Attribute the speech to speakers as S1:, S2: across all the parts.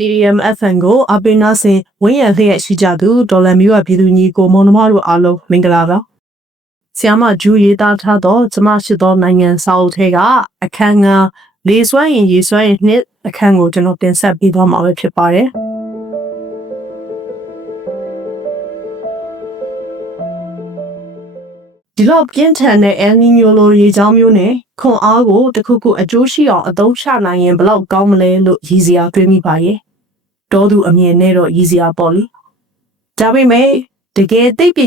S1: TDM FM ကိုအပိနာစင်ဝင်းရလျက်ရှိကြသူဒေါ်လာမျိုးရပြည်သူညီကိုမွန်နှမတို့အားလုံးမင်္ဂလာပါဆီယမဂျူရေးသားထားသောကျမရှိသောနိုင်ငံစာအုပ်ထဲကအခန်းငါလေစွမ်းရင်ရေစွမ်းရင်နှစ်အခန်းကိုကျွန်တော်တင်ဆက်ပေးသွားမှာပဲဖြစ်ပါတယ်ဒီလောက်ပြင်းထန်တဲ့ El Niño လိုရေချောင်းမျိုးနဲ့ခွန်အားကိုတစ်ခုခုအကျိုးရှိအောင်အသုံးချနိုင်ရင်ဘယ်လောက်ကောင်းမလဲလို့ရည်စရာတွေးမိပါရဲ့ တောသူအမြင်နဲ့တော့ရည်စရာပေါ့လေဒါပေမဲ့တကယ်သိပ္ပံ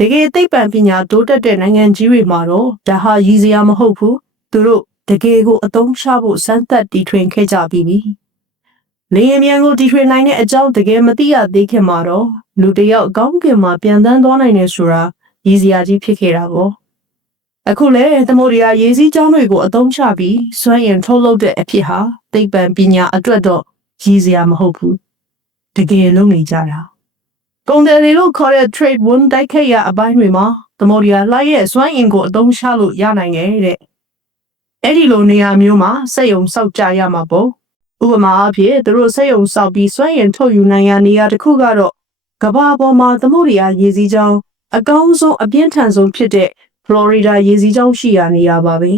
S1: တကယ်သိပ္ပံပညာတိုးတက်တဲ့နိုင်ငံကြီးတွေမှာတော့ဒါဟာရည်စရာမဟုတ်ဘူးသူတို့တကယ်ကိုအသုံးချဖို့စမ်းသပ်တီထွင်ခဲ့ကြပြီးပြီလေယာဉ်မြန်ကိုတီထွင်နိုင်တဲ့အကြောင်းတကယ်မသိရသေးခင်မှာတော့လူတစ်ယောက်ကောင်းကင်မှာပြန်တန်းသွားနိုင်တယ်ဆိုတာရည်စရာကြီးဖြစ်ခဲ့တာပေါ့အခုလဲသမုဒ္ဒရာရေစီးကြောင်းတွေကိုအသုံးချပြီးစွမ်းရင်ထုတ်လုပ်တဲ့အဖြစ်ဟာသိပ္ပံပညာအတွက်တော့ ရည်စရာမဟုတ်ဘူးတကယ်လုံးနေကြတာကုန်တယ်တွေလို့ခေါ်တဲ့ trade one တိုက်ခိုက်ရအပိုင်းတွေမှာသမုဒ္ဒရာလိုက်ရဲ့စွမ်းအင်ကိုအသုံးချလို့ရနိုင်တယ်တဲ့အဲ့ဒီလိုနေရာမျိုးမှာစက်ယုံစောက်ကြရမှာပေါ့ဥပမာအဖြစ်သူတို့စက်ယုံစောက်ပြီးစွမ်းအင်ထုတ်ယူနိုင်ရနေရာတစ်ခုကတော့ကမ္ဘာပေါ်မှာသမုဒ္ဒရာရေစီးကြောင်းအကောင်းဆုံးအပြင်းထန်ဆုံးဖြစ်တဲ့ Florida ရေစီးကြောင်းရှိရာနေရာပါပဲ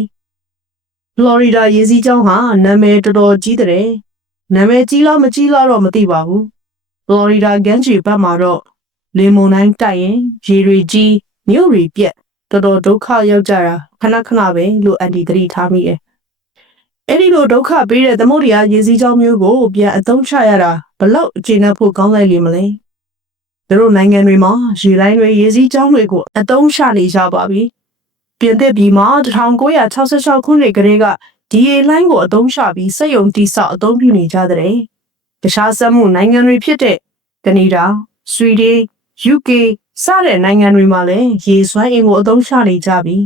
S1: ။ Florida ရေစီးကြောင်းဟာနာမည်တော်တော်ကြီးတဲ့။ နာမည်ကြီးလားမကြီးလားတော့မသိပါဘူး။ Florida ကမ်းခြေဘက်မှာတော့လေမုန်တိုင်းတိုက်ရင်ရေတွေကြီးမြို့တွေပြက်တော်တော်ဒုက္ခရောက်ကြတာခဏခဏပဲလို့အန်တီသတိထားမိတယ်။အဲ့ဒီလိုဒုက္ခပေးတဲ့သမုဒ္ဒရာရေစီးကြောင်းမျိုးကိုပြန်အသုံးချရတာဘလောက်အကျဉ်းဖို့ကောင်းလိုက်လိမ့်မလဲ။သူတို့နိုင်ငံတွေမှာရေလိုင်းတွေရေစီးကြောင်းတွေကိုအသုံးချနေကြပါပြီ။ပြင်သစ်ပြည်မှာ1966ခုနှစ်ကလေးက ဒီအေလိုင်းကိုအသုံးချပြီးစက်ရုံတိဆောက်အသုံးပြုနေကြတဲ့တခြားစက်မှုနိုင်ငံတွေဖြစ်တဲ့ကနေဒါ၊ဆွီဒင်၊ UK စတဲ့နိုင်ငံတွေမှာလည်းရေစွမ်းအင်ကိုအသုံးချနေကြပြီ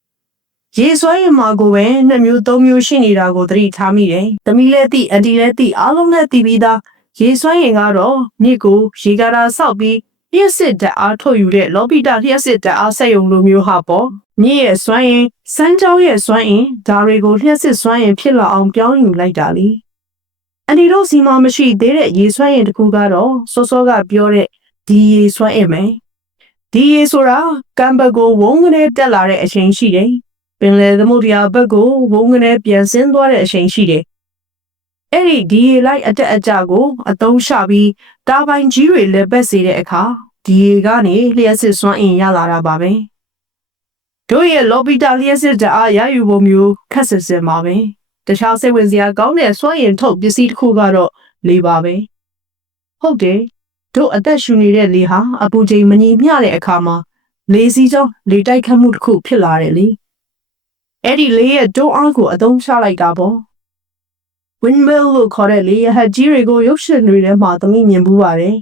S1: ။ရေစွမ်းအင်မှာကိုပဲနှစ်မျိုးသုံးမျိုးရှိနေတာကိုသတိထားမိတယ်။သမီးလည်းသိအန်တီလည်းသိအားလုံးလည်းသိပြီးသားရေစွမ်းအင်ကတော့မြစ်ကိုရေကာတာဆောက်ပြီး လျှက်စစ်ဓာတ်အားထုတ်ယူတဲ့လောပိတလျှက်စစ်ဓာတ်အားစက်ရုံလိုမျိုးဟာပေါ့မြစ်ရဲ့စွမ်းအင်စမ်းကြောင်းရဲ့စွမ်းအင်ဒါတွေကိုလျှက်စစ်စွမ်းအင်ဖြစ်လာအောင်ပြောင်းယူလိုက်တာလေအန်ဒီတို့စီမှာမရှိသေးတဲ့ရေစွမ်းအင်တစ်ခုကတော့စောစောကပြောတဲ့ဒီရေစွမ်းအင်ပဲဒီရေဆိုတာကံဘက်ကိုဝုန်းကနေတက်လာတဲ့အချိန်ရှိတယ်ပင်လယ်သမုဒ္ဒရာဘက်ကိုဝုန်းကနေပြန်ဆင်းသွားတဲ့အချိန်ရှိတယ် အဲ့ဒီဒီရေလိုက်အတက်အကျကို အသုံးချပြီးတာပိုင်ကြီးတွေလက်ပတ်စေတဲ့အခါဒီရေကနေလျှက်စစ်စွမ်းအင်ရလာတာပါပဲတို့ရဲ့လော်ဘီတာလျှက်စစ်ဓာတ်အားရယူပုံမျိုးခက်ဆစ်စင်ပါပဲတခြားစိတ်ဝင်စရာကောင်းတဲ့စွမ်းအင်ထုတ်ပစ္စည်းတစ်ခုကတော့လေပါပဲဟုတ်တယ်တို့အသက်ရှူနေတဲ့လေဟာအပူချိန်မညီမျှတဲ့အခါမှာလေစီးကြောင်းလေတိုက်ခတ်မှုတစ်ခုဖြစ်လာတယ်လေအဲ့ဒီလေရဲ့တွန်းအားကိုအသုံးချလိုက်တာပေါ့ windmill လို့ခေါ်တဲ့လေရဟတ်ကြီးတွေကိုရုပ်ရှင်တွေထဲမှာသမီးမြင်ဘူးပါတယ်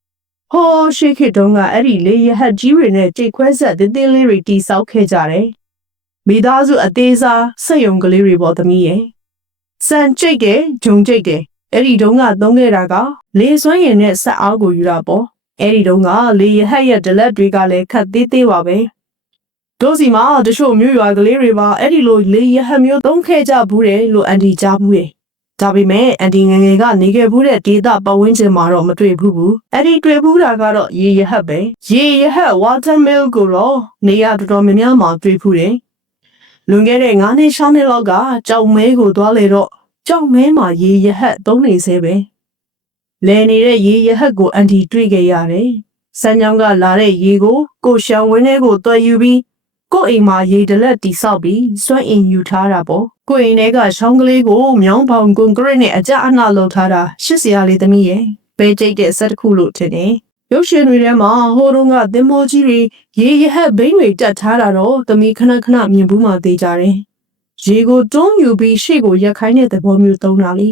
S1: ။ဟိုးရှေ့ခေတ်တုန်းကအဲ့ဒီလေရဟတ်ကြီးတွေနဲ့ကြိတ်ခွဲဆက်တင်းတင်းလေးတွေတီဆောက်ခဲ့ကြတယ်။မိသားစုအသေးစားစက်ယုံကလေးတွေပေါ့သမီးရဲ့။စံကြိတ်တယ်ဂျုံကြိတ်တယ်အဲ့ဒီတုန်းကသုံးခဲ့တာကလေစွမ်းရည်နဲ့ဆက်အားကိုယူတာပေါ့။အဲ့ဒီတုန်းကလေရဟတ်ရဲ့ဒလက်တွေကလည်းခတ်သေးသေးပါပဲ။တို့စီမှာတချို့မျိုးရွာကလေးတွေပါအဲ့ဒီလိုလေရဟတ်မျိုးသုံးခဲ့ကြဘူးတယ်လို့အန်တီကြားဘူးရဲ့။ ဒါပေမဲ့အန်တီငယ်ငယ်ကနေခဲ့ဘူးတဲ့ဒေတာပတ်ဝန်းကျင်မှာတော့မတွေ့ဘူးဘူးအဲ့ဒီတွေ့ဘူးတာကတော့ရေရဟတ်ပဲရေရဟတ် watermill ကိုတော့နေရာတော်တော်များများမှာတွေ့ဘူးတယ်လွန်ခဲ့တဲ့9နှစ်6နှစ်လောက်ကကြောက်မဲကိုသွားလေတော့ကြောက်မဲမှာရေရဟတ်သုံးနေသေးပဲလဲနေတဲ့ရေရဟတ်ကိုအန်တီတွေ့ခဲ့ရတယ်စမ်းကြောင်းကလာတဲ့ရေကိုကိုရှောင်းဝင်းထဲကိုတွဲယူပြီးကို့အိမ်မှာရေတလက်တိဆောက်ပြီးစွန့်အင်ယူထားတာပေါ့ကိုအိမ်ထဲကရှောင်းကလေးကိုမြောင်းပေါင်ကွန်ကရစ်နဲ့အကြအနှလုပ်ထားတာရှစ်စရာလေးသမီးရဲ့ပဲကျိတ်တဲ့ဆက်တစ်ခုလို့ထင်တယ်ရုပ်ရှင်တွေထဲမှာဟိုတုန်းကသင်္ဘောကြီးတွေရေရဟက်ဘိန်းတွေတက်ထားတာတော့သမီးခဏခဏမြင်ဘူးမှသိကြတယ်ရေကိုတွန်းယူပြီးရှေ့ကိုရက်ခိုင်းတဲ့သဘောမျိုးသုံးတာလေ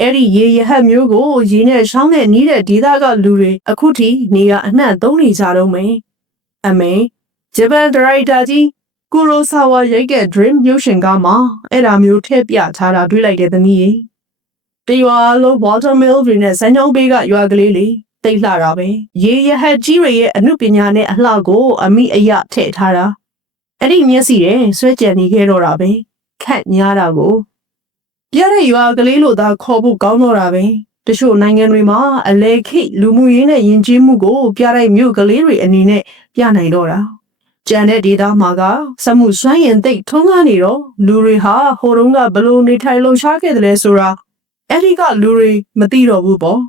S1: အဲ့ဒီရေရဟက်မျိုးကိုရေနဲ့ရှောင်းတဲ့နီးတဲ့ဒေသကလူတွေအခုထိနေရအနှံ့သုံးနေကြတော့မယ်အမေဂျပန်ဒရိုက်တာကြီး ကူရိုဆာဝါရိုက်တဲ့ Dream ရုပ်ရှင်ကားမှာအဲ့ဒါမျိုးထည့်ပြထားတာတွေ့လိုက်တဲ့သမီးရေတရွာလုံး watermill တွေနဲ့စမ်းချောင်းဘေးကရွာကလေးလေးတိတ်လှတာပဲရေရဟတ်ကြီးတွေရဲ့အမှုပညာနဲ့အလှကို အမိအယထည့်ထားတာအဲ့ဒီမျက်စိတဲ့ဆွဲကြံနေခဲ့တော့တာပဲခက်ညားတာကိုပြတဲ့ရွာကလေးလိုသာခေါ်ဖို့ကောင်းတော့တာပဲတချို့နိုင်ငံတွေမှာအလဲခိတ်လူမှုရေးနဲ့ယဉ်ကျေးမှုကို ပြတဲ့မြို့ကလေးတွေအနေနဲ့ပြနိုင်တော့တာ ကျန်တဲ့ဒေသမှာကစက်မှုစွမ်းရင်သိပ်ထုံးကားနေတော့လူတွေဟာဟိုတုန်းကဘလို့နေထိုင်လှုပ်ရှားခဲ့တယ်လဲဆိုတာအဲ့ဒီကလူတွေမသိတော့ဘူးပေါ့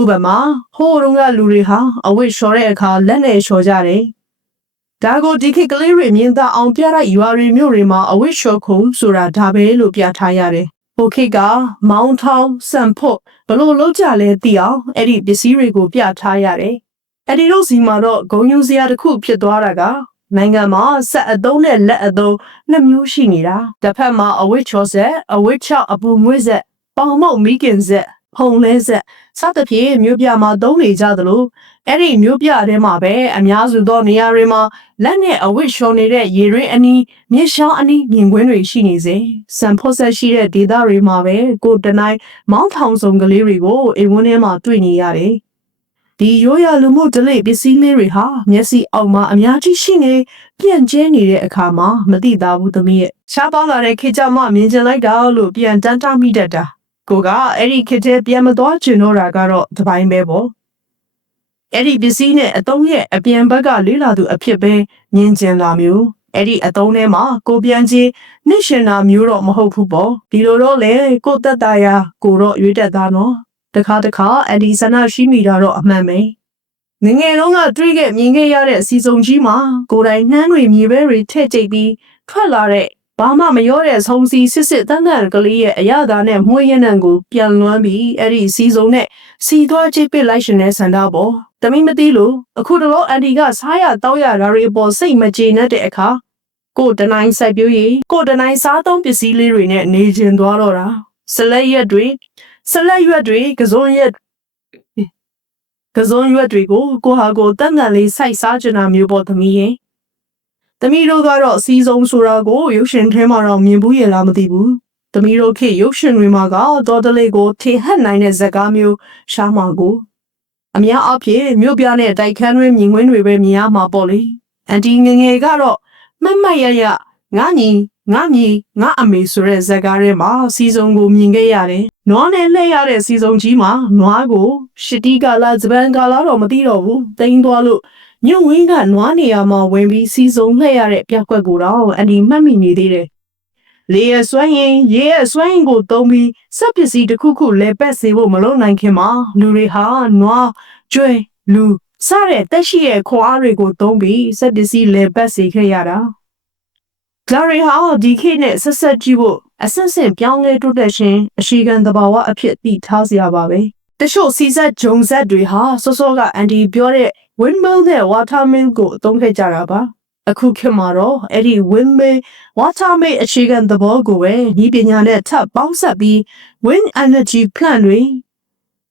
S1: ဥပမာဟိုတုန်းကလူတွေဟာအဝတ်လျှော်တဲ့အခါလက်နဲ့လျှော်ကြတယ်ဒါကိုဒီခေတ်ကလေးတွေမြင်သာအောင်ပြတဲ့ရွာတွေမြို့တွေမှာအဝတ်လျှော်ခုံဆိုတာဒါပဲလို့ပြထားရတယ်ဟိုခေတ်ကမောင်းထောင်းစံဖို့ဘလို့လောက်ကြလဲသိအောင်အဲ့ဒီပစ္စည်းတွေကိုပြထားရတယ် အဲ့ဒီတို့စီမှာတော့ဂုံယူစရာတစ်ခုဖြစ်သွားတာကနိုင်ငံမှာစက်အသုံးနဲ့လက်အသုံးနှစ်မျိုးရှိနေတာတစ်ဖက်မှာအဝတ်ချောဆက်အဝတ်ချောက်အပူမွေးဆက်ပေါင်မောက်မိခင်ဆက်ဖုံလဲဆက်စသဖြင့်မြို့ပြမှာသုံးနေကြသလိုအဲ့ဒီမြို့ပြထဲမှာပဲအများစုသောနေရာတွေမှာလက်နဲ့အဝတ်လျှော်နေတဲ့ရေရင်းအနီးမြေရှောင်းအနီးမြင်ကွင်းတွေရှိနေစေစံဖို့ဆက်ရှိတဲ့ဒေသတွေမှာပဲကိုယ်တနိုင်းမောင်းထောင်စုံကလေးတွေကိုအိမ်ဝန်းထဲမှာတွေ့နေရတယ် ဒီရိုးရလူမှုဒလိပစ္စည်းလေးတွေဟာမျက်စိအောက်မှာအများကြီးရှိနေပြန့်ကျဲနေတဲ့အခါမှာမသိတာဘူးသမီးရဲ့ရှားပေါလာတဲ့ခေတ်ကြမှမြင်ကျင်လိုက်တာလို့ပြန်တန်းတမိတတ်တာကိုကအဲ့ဒီခေတ်ထဲပြန်မသွားကျင်တော့တာကတော့တပိုင်းပဲပေါ့အဲ့ဒီပစ္စည်းနဲ့အတုံးရဲ့အပြန်ဘက်ကလေးလာသူအဖြစ်ပဲမြင်ကျင်လာမျိုးအဲ့ဒီအတုံးထဲမှာကိုပြန်ချင်းနှိရှင်တာမျိုးတော့မဟုတ်ဘူးပေါ့ဒီလိုတော့လေကိုတက်တာယာကိုတော့ရွေးတက်သားနော် တခါတခါအန်ဒီဆန္ဒရှိမိတာတော့အမှန်ပဲငယ်ငယ်လုံးကတွေ့ခဲ့မြင်ခဲ့ရတဲ့အစီစုံကြီးမှာကိုယ်တိုင်နှမ်းတွေမြေပဲတွေထည့်ကျိတ်ပြီးထွက်လာတဲ့ဘာမှမရောတဲ့ဆုံးစီစစ်စစ်တန်းတန်းကလေးရဲ့အရသာနဲ့မွှေးရနံကိုပြန်လွှမ်းပြီးအဲ့ဒီစီစုံနဲ့စီသွားချိတ်ပစ်လိုက်ရှင်တဲ့ဆန္ဒပေါ်တမိမသိလို့အခုတော့အန်ဒီကစားရတောက်ရတာတွေပေါ်စိတ်မကြေနပ်တဲ့အခါကိုယ်တနိုင်စိုက်ပြိုးရီကိုယ်တနိုင်စားသုံးပစ္စည်းလေးတွေနဲ့နေကျင်သွားတော့တာဆလက်ရက်တွေ ဆလက်ရွက်တွေကစုံရက်ကစုံရွက်တွေကိုကိုဟာကိုတန်တန်လေးစိုက်စားကြတာမျိုးပေါ်သမီးရဲ့သမီးတို့ကတော့အစည်းဆုံးဆိုတာကိုရုပ်ရှင်ထဲမှာတော့မြင်ဘူးရလားမသိဘူးသမီးတို့ခေတ်ရုပ်ရှင်တွေမှာကတော့တလေးကိုထင်ဟပ်နိုင်တဲ့ဇာတ်ကားမျိုးရှားမှာကိုအများအပြည့်မြို့ပြတဲ့တိုက်ခန်းတွေမြင်ကွင်းတွေပဲမြင်ရမှာပေါ့လေအန်တီငယ်ငယ်ကတော့မတ်မတ်ရရ ငါညီငါညီငါအမေဆိုတဲ့ဇာတ်ကားထဲမှာစီစုံကိုမြင်ခဲ့ရတယ်နွားနဲ့လှည့်ရတဲ့စီစုံကြီးမှာနွားကိုရှတီကာလာဂျပန်ကာလာတော့မသိတော့ဘူးတိန်သွားလို့ညဝင်းကနွားနေရာမှာဝင်ပြီးစီစုံလှည့်ရတဲ့ပြက်ကွက်ကိုတော့အန်ဒီမှတ်မိနေသေးတယ်လေရဆွမ်းရင်ရေရဆွမ်းရင်ကိုတုံးပြီးစက်ပစ္စည်းတစ်ခုခုလဲပက်စေဖို့မလုပ်နိုင်ခင်မှာလူတွေဟာနွားကျွဲလူစတဲ့တက်ရှိရဲ့ခွားတွေကိုတုံးပြီးစက်ပစ္စည်းလဲပက်စေခဲ့ရတာ ဒါရီဟာဒီခေတ်နဲ့ဆက်ဆက်ကြည့်ဖို့အဆင့်ဆင့်ပြောင်းလဲတိုးတက်ခြင်းအရှိခံသဘာဝအဖြစ်သိထားစရာပါပဲတချို့စီဆက်ဂျုံဆက်တွေဟာစောစောကအန်ဒီပြောတဲ့ windmill နဲ့ watermill ကိုအသုံးခဲ့ကြတာပါအခုခေတ်မှာတော့အဲ့ဒီ windmill watermill အခြေခံသဘောကိုပဲဤပညာနဲ့ထပ်ပေါင်းစပ်ပြီး wind energy plant တွေ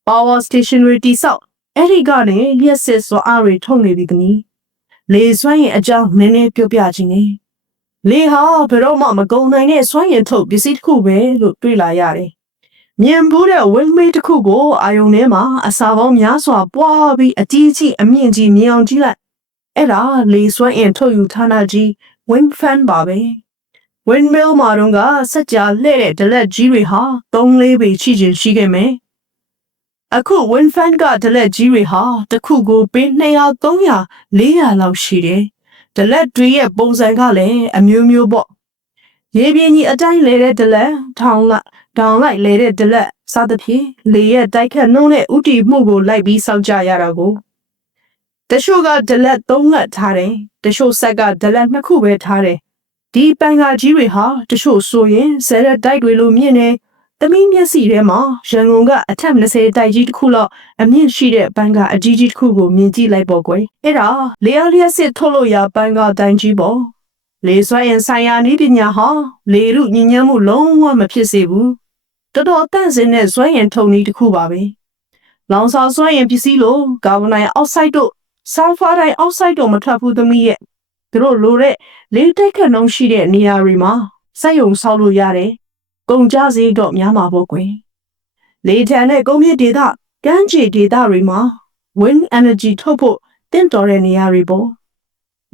S1: power station တွေတိစောက်အဲ့ဒီကနေလျှက်စစ်စွာအားတွေထုတ်နေပြီကနီလေစွမ်းရင်အကြောင်းနည်းနည်းပြောပြခြင်းနေ လေဟာဘယ်တော့မှမကုန်နိုင်တဲ့စွမ်းရင်ထုတ်ပစ္စည်းတစ်ခုပဲလို့တွေ့လာရတယ်မြင်ဘူးတဲ့ windmill တစ်ခုကိုအာယုံထဲမှာအစာပေါင်းများစွာပွားပြီးအကြီးကြီးအမြင့်ကြီးမြင်အောင်ကြည့်လိုက်အဲ့ဒါလေစွမ်းအင်ထုတ်ယူဌာနကြီး wind fan ပါပဲ windmill မှာတော့ကစက်ကြာလှဲ့တဲ့ဒလက်ကြီးတွေဟာ3-4ပေရှိချင်ရှိခဲ့မယ်အခု wind fan ကဒလက်ကြီးတွေဟာတစ်ခုကိုပေ200 300 400လောက်ရှိတယ် ဒလက်တွေရဲ့ပုံစံကလည်းအမျိုးမျိုးပေါ့ရေပြင်းကြီးအတိုင်းလဲတဲ့ဒလက်ထောင်လိုက်ဒေါင်လိုက်လဲတဲ့ဒလက်စသဖြင့်လေရဲ့တိုက်ခတ်နှုံးတဲ့ဥတီမှုကိုလိုက်ပြီးစောင့်ကြရတာကိုတချို့ကဒလက်၃လက်ထားတယ်တချို့ဆက်ကဒလက်နှစ်ခုပဲထားတယ်ဒီပန်ကာကြီးတွေဟာတချို့ဆိုရင်ဆဲရက်တိုက်တွေလိုမြင့်နေတ မီးမျက်စိထဲမှာရန်ကုန်ကအထက်20တိုက်ကြီးတစ်ခုလောက်အမြင့်ရှိတဲ့ပန်ကအကြီးကြီးတစ်ခုကိုမြင်ကြည့်လိုက်ပေါ့ကွယ်အဲ့ဒါလေယာလျက်စစ်ထုတ်လို့ရပန်ကတိုင်ကြီးပေါ့လေဆွဲရင်ဆိုင်ရာနည်းပညာဟာလေရုညဉ့်ညမ်းမှုလုံးဝမဖြစ်စေဘူးတော်တော်တန့်စင်တဲ့ဆွဲရင်ထုံနည်းတစ်ခုပါပဲလောင်စာဆွဲရင်ပစ္စည်းလို့ကာဗွန်ဒိုင်အောက်ဆိုက်တို့ဆာလ်ဖာဒိုင်အောက်ဆိုက်တို့မထွက်ဘူးသမီးရဲ့သူတို့လိုတဲ့လေတိုက်ခတ်နှုန်းရှိတဲ့နေရာတွေမှာစက်ယုံဆောက်လို့ရတယ် ကုန်ကြစည်တော့များမှာပေါ့ကွယ်လေထန်တဲ့ကုန်မြင့်ဒေသကမ်းခြေဒေသတွေမှာ wind energy ထုတ်ဖို့တင့်တော်တဲ့နေရာတွေပေါ့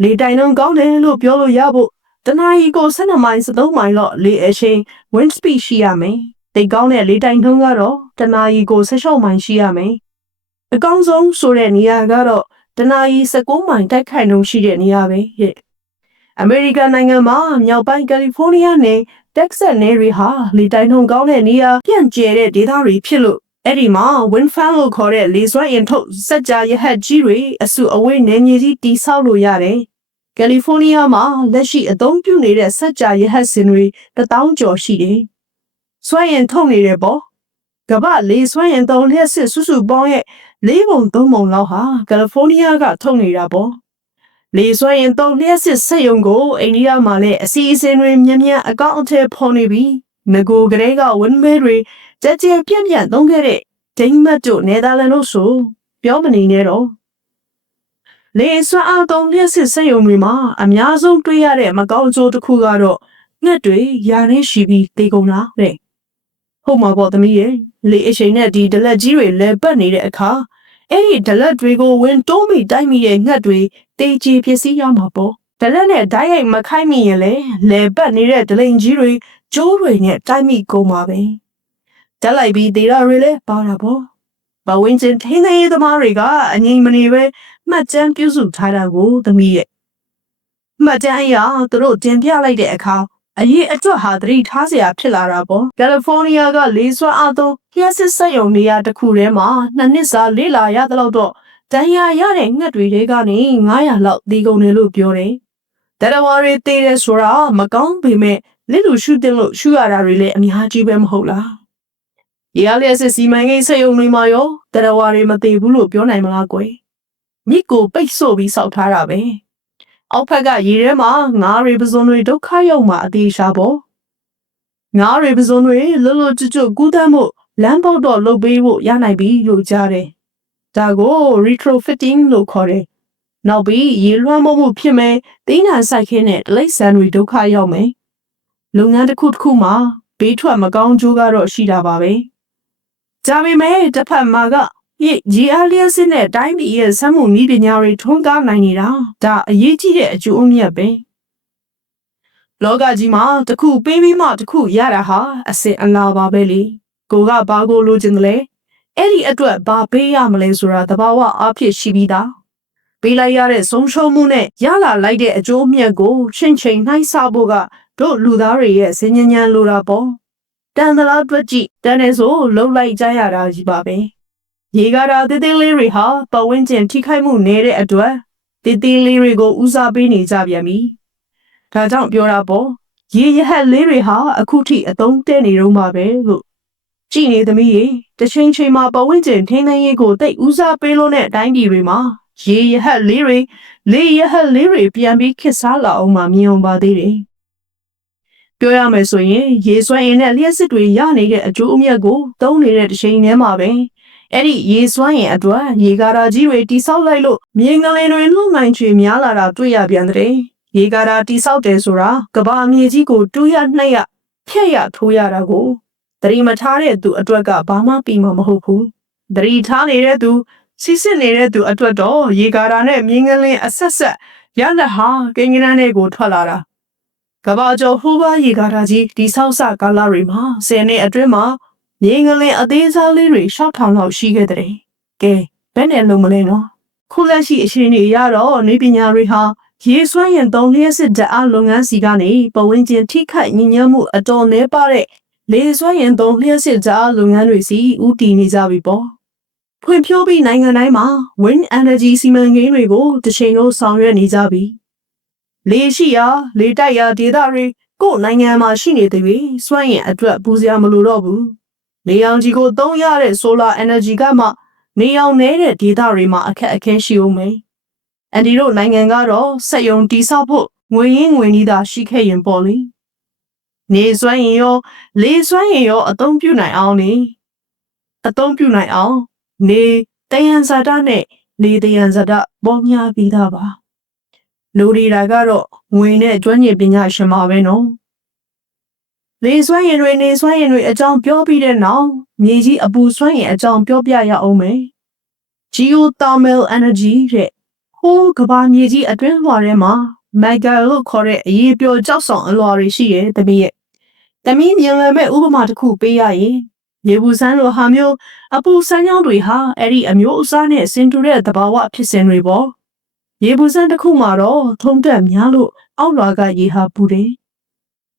S1: လေတိုင်နှုန်းကောင်းတယ်လို့ပြောလို့ရဖို့တနအီကို12မိုင်13မိုင်လောက်လေအချိန် wind speed ရှိရမယ်တိတ်ကောင်းတဲ့လေးတိုင်ထုံးကတော့တနာရီကို16မိုင်ရှိရမယ်အကောင်းဆုံးဆိုတဲ့နေရာကတော့တနာရီ19မိုင်တိုက်ခိုက်နှုန်းရှိတဲ့နေရာပဲဟဲ့အမေရိကန်နိုင်ငံမှာမြောက်ပိုင်းကယ်လီဖိုးနီးယားနဲ့ တက်ဆက်နယ်တွေဟာလေတိုင်ထုံကောင်းတဲ့နေရာပြန့်ကျဲတဲ့ဒေသတွေဖြစ်လို့အဲ့ဒီမှာ wind fan လို့ခေါ်တဲ့လေစွမ်းအင်ထုတ်စက်ကြာရဟတ်ကြီးတွေအစုအဝေးနေမြေကြီးတိဆောက်လို့ရတယ်ကယ်လီဖိုးနီးယားမှာလက်ရှိအသုံးပြုနေတဲ့စက်ကြာရဟတ်စင်တွေတစ်တောင်းကျော်ရှိတယ်စွမ်းအင်ထုတ်နေတယ်ပေါ့ကမ္ဘာလေစွမ်းအင်သုံးလျှက်စစ်စုစုပေါင်းရဲ့လေးပုံသုံးပုံလောက်ဟာကယ်လီဖိုးနီးယားကထုတ်နေတာပေါ့ လေစွမ်းရင်သုံးလျှက်စစ်စက်ယုံကိုအိန္ဒိယမှာလည်းအစီအစဉ်တွေမြ мян အကောင့်အထည်ဖော်နေပြီးငကိုကလေးကဝင်းမဲတွေကြကြပြန့်ပြန့်သုံးခဲ့တဲ့ဒိန်းမတ်တို့နယ်သာလန်တို့ဆိုပြောမနေနဲ့တော့လေစွမ်းအားသုံးလျှက်စစ်စက်ယုံတွေမှာအများဆုံးတွေ့ရတဲ့မကောင်းကျိုးတစ်ခုကတော့ငှက်တွေယာနေရှိပြီးတေကုန်တာတဲ့ဟုတ်မှာပေါ့သမီးရဲ့လေအချိန်နဲ့ဒီဒလက်ကြီးတွေလဲပတ်နေတဲ့အခါအဲ့ဒီဒလက်တွေကိုဝင်တိုးမိတိုက်မိတဲ့ငှက်တွေ တေးကြီးပစ္စည်းရမှာပေါ့ဒလက်နဲ့ဓာတ်ရိုက်မခိုက်မိရင်လေလဲပတ်နေတဲ့ဒလိန်ကြီးတွေကျိုးတွေနဲ့တိုက်မိကုန်ပါပဲတက်လိုက်ပြီးဒေတာတွေလည်းပါတာပေါ့ဘဝင်းချင်းထင်းသေးသမားတွေကအငိမ့်မနေပဲမှတ်ကျန်းပြုစုထားတာကိုသမီးရဲ့မှတ်ကျန်းအရာသူတို့တင်ပြလိုက်တဲ့အခါအရေးအတွက်ဟာသတိထားစရာဖြစ်လာတာပေါ့ကယ်လီဖိုးနီးယားကလေဆွမ်းအားသုံးလျှက်စစ်စက်ရုံနေရာတစ်ခုထဲမှာနှစ်နှစ်စာလေ့လာရတဲ့လောက်တော့ တန်ရာရတဲ့ငှက်တွေထဲကနေ900လောက်ဒီကုန်တယ်လို့ပြောတယ်တရဝါရီသေးတယ်ဆိုတာမကောင်းပေမဲ့လက်လူရှုတင်လို့ရှုရတာတွေလည်းအများကြီးပဲမဟုတ်လားရေအားလျက်စစ်စီမံကိန်းစက်ရုံတွေမှာရောတရဝါရီမသေးဘူးလို့ပြောနိုင်မလားကွယ်မြစ်ကိုပိတ်ဆို့ပြီးစောက်ထားတာပဲအောက်ဖက်ကရေထဲမှာငါးရီပစုံတွေဒုက္ခရောက်မှာအသေးရှာပေါ့ငါးရီပစုံတွေလွတ်လွတ်ကျွတ်ကျွတ်ကူးတမ်းဖို့လမ်းပေါက်တော့လုပ်ပေးဖို့ရနိုင်ပြီလို့ကြားတယ် ဒါကို retrofitting လို့ခေါ်တယ်နောက်ပြီးရေလွှမ်းမိုးမှုဖြစ်မယ်တင်းနာဆိုင်ခင်းနဲ့တလိပ်ဆန်တွေဒုက္ခရောက်မယ်လုပ်ငန်းတစ်ခုတစ်ခုမှာဘေးထွက်မကောင်းကျိုးကတော့ရှိတာပါပဲဒါပေမဲ့တစ်ဖက်မှာကရေရေအားလျက်စစ်နဲ့တိုင်းပြည်ရဲ့စက်မှုနည်းပညာတွေထွန်းကားနိုင်နေတာဒါအရေးကြီးတဲ့အကျိုးအမြတ်ပဲလောကကြီးမှာတစ်ခုပေးပြီးမှတစ်ခုရတာဟာအစင်အလာပါပဲလေကိုကဘာကိုလိုချင်တယ်လဲ အဲ့ဒီအတွက်ဘာပေးရမလဲဆိုတာသဘာဝအဖြစ်ရှိပြီးသားပေးလိုက်ရတဲ့ဆုံးရှုံးမှုနဲ့ရလာလိုက်တဲ့အကျိုးအမြတ်ကိုရှင်းချိန်နှိုင်းဆဖို့ကတို့လူသားတွေရဲ့စဉ္ညာဉာဏ်လိုတာပေါ့တန်တလားတွက်ကြည့်တန်နေဆိုလှုပ်လိုက်ကြရတာကြီးပါပဲရေကားတာတေးသေးလေးတွေဟာပဝင်းကျင်ထိခိုက်မှုနေတဲ့အတွက်တေးသေးလေးတွေကိုဦးစားပေးနေကြပြန်ပြီဒါကြောင့်ပြောတာပေါ့ရေရဟက်လေးတွေဟာအခုထိအသုံးတဲ့နေတော့မှာပဲလို့ ကြည်နေသမီးရေတချိန်ချိန်မှာပဝင်းကျင်ထင်းထင်းရေးကိုတိတ်ဦးစားပေးလို့တဲ့အတိုင်းပြည်တွေမှာရေရဟက်လေးတွေလေရဟက်လေးတွေပြန်ပြီးခစ်စားလာအောင်မှမြင်အောင်ပါသေးတယ်ပြောရမယ်ဆိုရင်ရေစွမ်းအင်နဲ့လျှက်စစ်တွေရနေတဲ့အကျိုးအမြတ်ကိုသုံးနေတဲ့တစ်ချိန်တည်းမှာပဲအဲ့ဒီရေစွမ်းရင်အတွက်ရေကာတာကြီးတွေတိဆောက်လိုက်လို့မြေငလင်တွေလုံနိုင်ချေများလာတာတွေ့ရပြန်တဲ့ရေကာတာတိဆောက်တယ်ဆိုတာကဘာမြေကြီးကိုတူးရနှိပ်ရဖြက်ရထိုးရတာကို တတိမထားတဲ့သူအတွက်ကဘာမှပြီးမှာမဟုတ်ဘူးတတိထားနေတဲ့သူစီစစ်နေတဲ့သူအတွက်တော့ရေကာတာနဲ့မြေငလင်အဆက်ဆက်ရလက်ဟာကိန်းကနန်းတွေကိုထွက်လာတာကဘာကျော်ဟိုးပါရေကာတာကြီးဒီဆောက်စကာလတွေမှာဆယ်နှစ်အတွင်းမှာမြေငလင်အသေးစားလေးတွေရှောက်ထောင်လောက်ရှိခဲ့တဲ့ကဲဘယ်နဲ့လုံးမလဲနော်ခုလက်ရှိအရှင်တွေရတော့နေပညာတွေဟာရေစွမ်းရင်သုံးလျက်စစ်ဓာတ်အားလုပ်ငန်းစီကနေပဝင်းကျင်ထိခိုက်ညဉ့်ညမ်းမှုအတော်နှဲပါတဲ့ လေစွမ်းရင်သုံးလျက်စစ်ဓာတ်အားလုပ်ငန်းတွေစီဦးတည်နေကြပြီပေါ့ဖွံ့ဖြိုးပြီးနိုင်ငံတိုင်းမှာ wind energy စီမံကိန်းတွေကိုတစ်ချိန်လုံးဆောင်ရွက်နေကြပြီလေရှိရာလေတိုက်ရာဒေသတွေကိုယ်နိုင်ငံမှာရှိနေတဲ့တွေစွမ်းရင်အတွက်ပူစရာမလိုတော့ဘူးနေအောင်ကြီးကိုသုံးရတဲ့ solar energy ကမှနေအောင်နေတဲ့ဒေသတွေမှာအခက်အခဲရှိဦးမယ်။အန်ဒီတို့နိုင်ငံကတော့စက်ယုံတိဆောက်ဖို့ငွေရင်းငွေနီးသာရှိခဲ့ရင်ပေါ့လေ။ နေစွမ်းရင်ရောလေစွမ်းရင်ရောအသုံးပြုနိုင်အောင်လေ။အသုံးပြုနိုင်အောင် နေတယံဇာတနဲ့လေတယံဇာတပေါ်များပြီးသားပါ။လူရီတာကတော့ငွေနဲ့ကျွမ်းကျင်ပညာရှင်ပါပဲနော်။လေစွမ်းရည်တွေနေစွမ်းရည်တွေအကြောင်းပြောပြီးတဲ့နောက်မြေကြီးအပူစွမ်းရည်အကြောင်းပြောပြရအောင်မယ်။ geothermal energy တဲ့ဟိုးကဘာမြေကြီးအတွင်းလွှာထဲမှာ mega လို့ခေါ်တဲ့အရေးပြောကြောက်ဆောင်အလွှာတွေရှိရဲ့တမီးရဲ့ တမီးမြင်လည်မဲ့ဥပမာတစ်ခုပေးရရင်ရေဘူးစမ်းလိုဟာမျိုးအပူစမ်းကြောင်းတွေဟာအဲ့ဒီအမျိုးအစားနဲ့ဆင်တူတဲ့သဘာဝဖြစ်စဉ်တွေပေါ့ရေဘူးစမ်းတစ်ခုမှာတော့ထုံးတက်များလို့အောက်လွာကရေဟာပူတယ်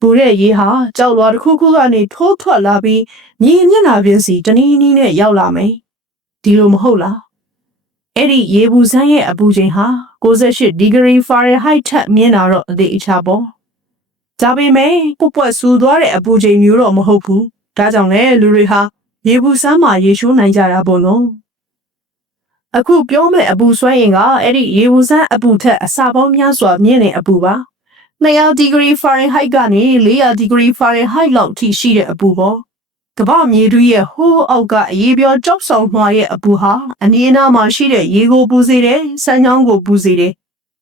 S1: ပူတဲ့ရေဟာကြောက်လွာတစ်ခုခုကနေထိုးထွက်လာပြီးမြေမျက်နှာပြင်စီတနည်းနည်းနဲ့ရောက်လာမယ်ဒီလိုမဟုတ်လားအဲ့ဒီရေဘူးစမ်းရဲ့အပူချိန်ဟာ68ဒီဂရီဖာရင်ဟိုက်ထက်မြင့်တာတော့အသေးအချာပေါ့ ဒါပေမဲ့ပုတ်ပွက်ဆူသွားတဲ့အပူချိန်မျိုးတော့မဟုတ်ဘူးဒါကြောင့်လေလူတွေဟာရေဘူးစမ်းမှာရေရှိုးနိုင်ကြတာပေါ့နော်အခုပြောမယ့်အပူဆွဲရင်ကအဲ့ဒီရေဘူးစမ်းအပူထက်အစာပေါင်းများစွာမြင့်တဲ့အပူပါ200ဒီဂရီဖာရင်ဟိုက်ကနေ400ဒီဂရီဖာရင်ဟိုက်လောက်ထိရှိတဲ့အပူပေါ့ကမ္ဘာမြေတူးရဲ့ဟိုးအောက်ကအရေးပြောကြောက်ဆောင်မှာရဲ့အပူဟာအနီးအနားမှာရှိတဲ့ရေကိုပူစေတယ်ဆန်းချောင်းကိုပူစေတယ်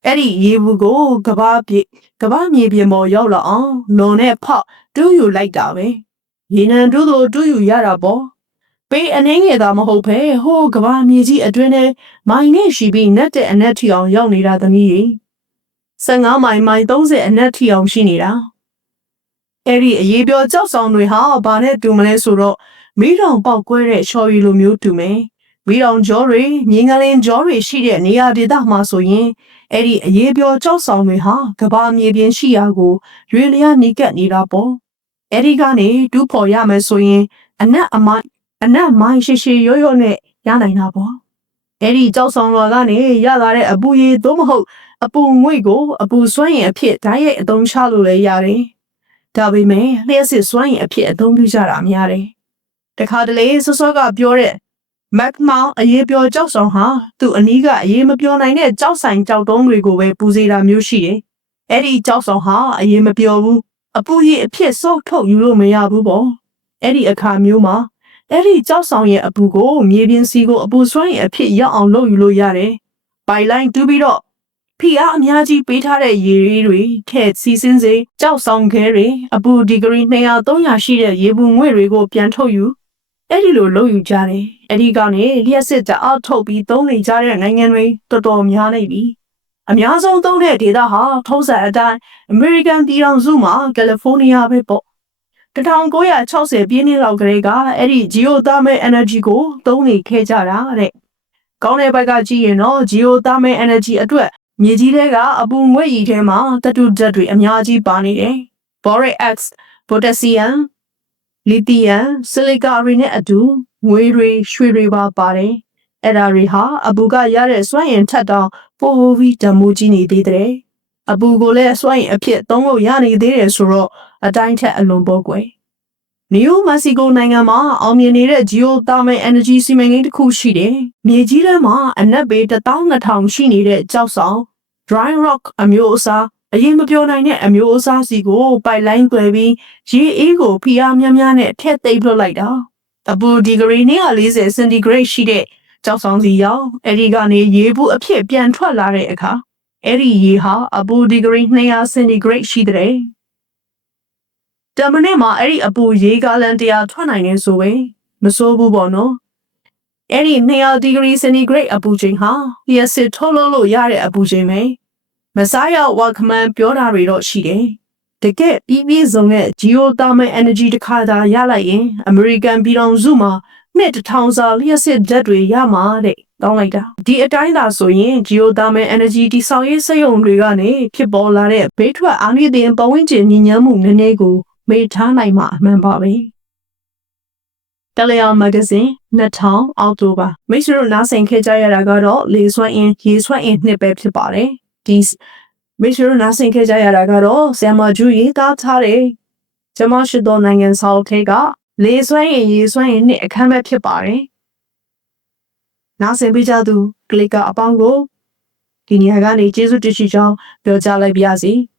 S1: အဲ့ဒီရေဘူးကိုကမ္ဘာပြေကမ္ဘာမြေပြင်ပေါ်ရောက်လာအောင်လွန်နဲ့ဖောက်တူးယူလိုက်တာပဲရေနံတူးတို့တူးယူရတာပေါ့ပေးအနေငယ်သာမဟုတ်ပဲဟိုးကမ္ဘာမြေကြီးအတွင်းထဲမိုင်နဲ့ရှိပြီးနက်တဲ့အနက်ထီအောင်ရောက်နေတာသမီးကြီး15မိုင်မိုင်30အနက်ထီအောင်ရှိနေတာအဲ့ဒီအရေးပြောကြောက်ဆောင်တွေဟာဘာနဲ့တူမလဲဆိုတော့မီးတောင်ပေါက်ကွဲတဲ့ချော်ရီလိုမျိုးတူမယ် မီးတောင်ကြောတွေမြင်းကလေးကြောတွေရှိတဲ့နေရာဒေသမှာဆိုရင်အဲ့ဒီအရေးပြောကြောက်ဆောင်တွေဟာကဘာမြေပြင်ရှိရာကိုရွေလျားနေကပ်နေတာပေါ့အဲ့ဒီကနေတူးဖော်ရမယ်ဆိုရင်အနက်အမိုင်းအနက်မိုင်းရှိရှိရိုးရိုးနဲ့ရနိုင်တာပေါ့အဲ့ဒီကြောက်ဆောင်တော်ကနေရလာတဲ့အပူရည်သို့မဟုတ်အပူငွေ့ကိုအပူစွမ်းရင်အဖြစ်ဓာတ်ရိုက်အသုံးချလို့လည်းရတယ်ဒါပေမဲ့လျှက်စစ်စွမ်းရင်အဖြစ်အသုံးပြုကြတာများတယ်တခါတလေစောစောကပြောတဲ့ မက်မောင်အရေးပြောကြောက်ဆောင်ဟာသူ့အနီးကအရေးမပြောနိုင်တဲ့ကြောက်ဆိုင်ကြောက်တုံးတွေကိုပဲပူစေတာမျိုးရှိတယ်။အဲ့ဒီကြောက်ဆောင်ဟာအရေးမပြောဘူး။အပူကြီးအဖြစ်စော့ထုတ်ယူလို့မရဘူးပေါ့။အဲ့ဒီအခါမျိုးမှာအဲ့ဒီကြောက်ဆောင်ရဲ့အပူကိုမြေပြင်စီကိုအပူစွမ်းရင်အဖြစ်ရောက်အောင်လုပ်ယူလို့ရတယ်။ပိုင်လိုင်းတူးပြီးတော့ဖီအားအများကြီးပေးထားတဲ့ရေရီတွေခဲစီစင်းစေကြောက်ဆောင်ခဲတွေအပူဒီဂရီ200 300ရှိတဲ့ရေဘူးငွေ့တွေကိုပြန်ထုတ်ယူအဲ့ဒီလိုလုပ်ယူကြတယ်အဲ့ဒီကနေလျှက်စစ်တအားထုတ်ပြီးသုံးနေကြတဲ့နိုင်ငံတွေတော်တော်များနေပြီအများဆုံးသုံးတဲ့ဒေသဟာထုံးစံအတိုင်းအမေရိကန်ပြည်ထောင်စုမှာကယ်လီဖိုးနီးယားပဲပေါ့1960ပြည့်နှစ်လောက်ကလေးကအဲ့ဒီ geothermal energy ကိုသုံးနေခဲ့ကြတာတဲ့ကောင်းတဲ့ဘက်ကကြည့်ရင်တော့ geothermal energy အတွက်မြေကြီးထဲကအပူငွေ့ရည်ထဲမှာတတုဓာတ်တွေအများကြီးပါနေတယ် borax potassium လီသီယမ်ဆီလီကာတွေနဲ့အတူ ငွေတွေရွှေတွေပါပါတယ်။အဲ့ဒါတွေဟာအပူကရတဲ့စွမ်းအင်ထက်တောင်ပိုပြီးဓာတ်မိုးကြီးနေသေးတယ်။အပူကိုလည်းစွမ်းအင်အဖြစ်သုံးလို့ရနေသေးတယ်ဆိုတော့အတိုင်းထက်အလွန်ပေါ့ကွယ်။နယူးမက္ကဆီကိုနိုင်ငံမှာအောင်မြင်နေတဲ့ geothermal energy စီမံကိန်းတစ်ခုရှိတယ်။မြေကြီးထဲမှာအနက်ပေ12000ရှိနေတဲ့ကျောက်ဆောင် dry rock အမျိုးအစားအရင်မပြောနိုင်တဲ့အမျိုးအစားစီကိုပိုက်လိုင်းကွယ်ပြီးရေအေးကိုဖိအားများများနဲ့ထည့်သိပ်လွှတ်လိုက်တာ အပူဒီဂရီ140စင်တီဂရိတ်ရှိတဲ့ကြောက်ဆောင်စီရောက်အဲ့ဒီကနေရေဘူးအဖြစ်ပြန်ထွက်လာတဲ့အခါအဲ့ဒီရေဟာအပူဒီဂရီ200စင်တီဂရိတ်ရှိတဲ့တမနေ့မှာအဲ့ဒီအပူရေဂါလန်တရားထွက်နိုင်နေဆိုပဲမစိုးဘူးပေါ့နော်အဲ့ဒီ200ဒီဂရီစင်တီဂရိတ်အပူချိန်ဟာလျှက်စစ်ထုတ်လို့လို့ရတဲ့အပူချိန်ပဲမစားရဝါခမန်ပြောတာတွေတော့ရှိတယ်။ တကယ်ပြီးပြီးဆုံးတဲ့ geothermal energy တစ်ခါသာရလိုက်ရင် American ပြည်ထောင်စုမှာနှစ်တစ်ထောင်စာလျှက်စစ်ဓာတ်တွေရမှာတဲ့။တောင်းလိုက်တာ။ဒီအတိုင်းသာဆိုရင် geothermal energy တိဆောက်ရေးစက်ရုံတွေကနေဖြစ်ပေါ်လာတဲ့ဘေးထွက်အားနည်းတဲ့ပတ်ဝန်းကျင်ညဉ့်ညမ်းမှုနည်းနည်းကိုမေ့ထားနိုင်မှာအမှန်ပါပဲ။တယ်လီယာမဂ္ဂဇင်း2000အောက်တိုဘာမိတ်ဆွေတို့နားဆင်ခဲ့ကြရတာကတော့လေဆွမ်းအင်းရေဆွမ်းအင်းနှစ်ပဲဖြစ်ပါတယ်။ဒီ မိတ်ဆွေတို့နားဆင်ခဲ့ကြရတာကတော့ဆ iam မဂျူရေးသားထားတဲ့ကျမရှိသောနိုင်ငံဆောင်ထဲကလေဆွဲရင်ရေဆွဲရင်နှစ်အခမ်းပဲဖြစ်ပါတယ်။နားဆင်ပေးကြသူကလစ်ကအပေါင်းကိုဒီနေရာကနေကျေးဇူးတင်ရှိကြောင်းပြောကြားလိုက်ပါရစေ။